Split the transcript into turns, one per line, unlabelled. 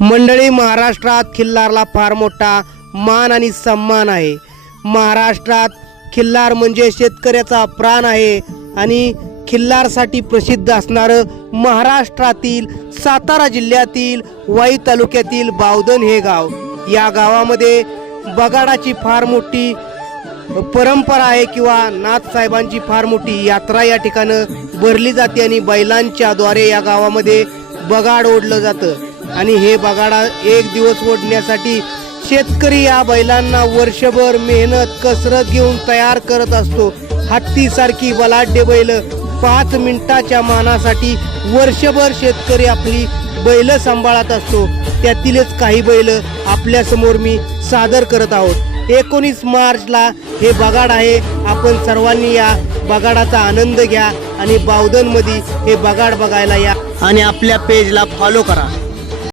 मंडळी महाराष्ट्रात खिल्लारला फार मोठा मान आणि सन्मान आहे. महाराष्ट्रात खिल्लार म्हणजे शेतकऱ्याचा प्राण आहे आणि खिल्लारसाठी प्रसिद्ध असणारं महाराष्ट्रातील सातारा जिल्ह्यातील वाई तालुक्यातील बावधन हे गाव. या गावामध्ये बगाडाची फार मोठी परंपरा आहे किंवा नाथसाहेबांची फार मोठी यात्रा या ठिकाणं भरली जाते आणि बैलांच्या द्वारे या गावामध्ये बगाड ओढलं जातं. आणि हे बगाडा एक दिवस ओढण्यासाठी शेतकरी या बैलांना वर्षभर मेहनत कसरत घेऊन तयार करत असतो. हत्तीसारखी बलाढ्य बैल पाच मिनिटाच्या मानासाठी वर्षभर शेतकरी आपली बैल सांभाळत असतो. त्यातीलच काही बैल आपल्यासमोर मी सादर करत आहोत. एकोणीस मार्चला हे बगाड आहे. आपण सर्वांनी या बगाडाचा आनंद घ्या आणि बावधनमध्ये हे बगाड बघायला या. आणि आपल्या पेजला फॉलो करा.